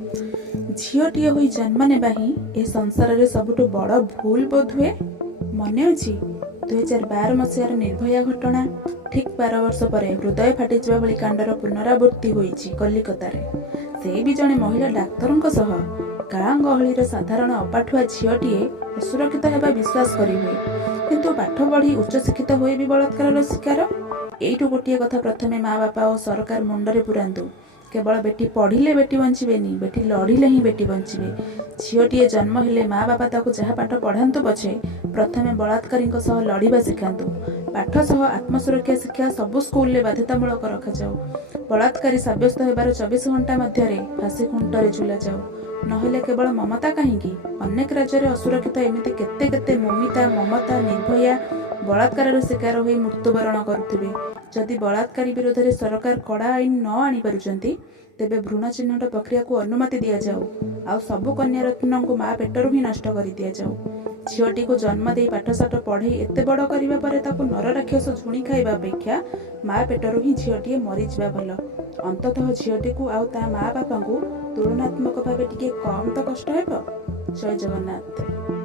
झीटीए होई जन्म नेबा ही ए संसार रे सबुठु बड़ भूल बोध हुए। मने अछि 2012 मसीहार निर्भया घटना ठीक 12 वर्ष पर हृदय फाटी जावा भली कांडर पुनरावृत्ति होईछि कलिकतारे। से भी जने महिला डाक्तरଙ୍କ सह गाँ गहलीर साधारण अपाठुआ झीटीए असुरक्षित हेबा विश्वास करि हुए, किंतु पाठ पढ़ी उच्च शिक्षित होई भी बलात्कार शिकार। एइटु गोटिए कथा प्रथमे माँ बापा और सरकार मुंडरे पुरांतु। केवल बेटी पढ़िले बेटी बंचिबेनी, बेटी लड़िले ही बेटी बंचिबे। झीटीए जन्म हेले माँ बापा ताकू जहाँ पाठ पढ़ातु पछे प्रथमे बलात्कारी सह लड़िबा शिखातु। पाठ सह आत्मसुरक्षा शिक्षा सबु स्कूल रे बाध्यतामूलक रखा जाऊ। बलात्कारी साब्यस्त हेबार 24 घंटा मध्यरे फांसी खुंटरे झुला जाऊ। नहेले केवल ममता कहीं अनेक राज्य में असुरक्षित एमती केते केते ममिता ममता निर्भया बलात्कार शिकार हो मृत्युवरण करुथिबे। जदि बलात्कारी विरोध में सरकार कड़ा आईन न आनी पारुचंती तेबे भ्रूण चिन्हट प्रक्रिया को अनुमति दिया जाऊ। आ सबु कन्या रत्न को माँ पेटरू ही नष्ट कर दिया जाऊ। झीटी को जन्म दे पाठशाठ पढ़े एते बड़ करबा परे ताकू नर राक्षस झुणी खाइबा अपेक्षा माँ पेटरू ही झीटीए मरी जिबा भल। अंततः झीटी को आउ ता माँ बापा को तुलनात्मक भाव टिके कम तो कष्ट हेबो। जय जगन्नाथ।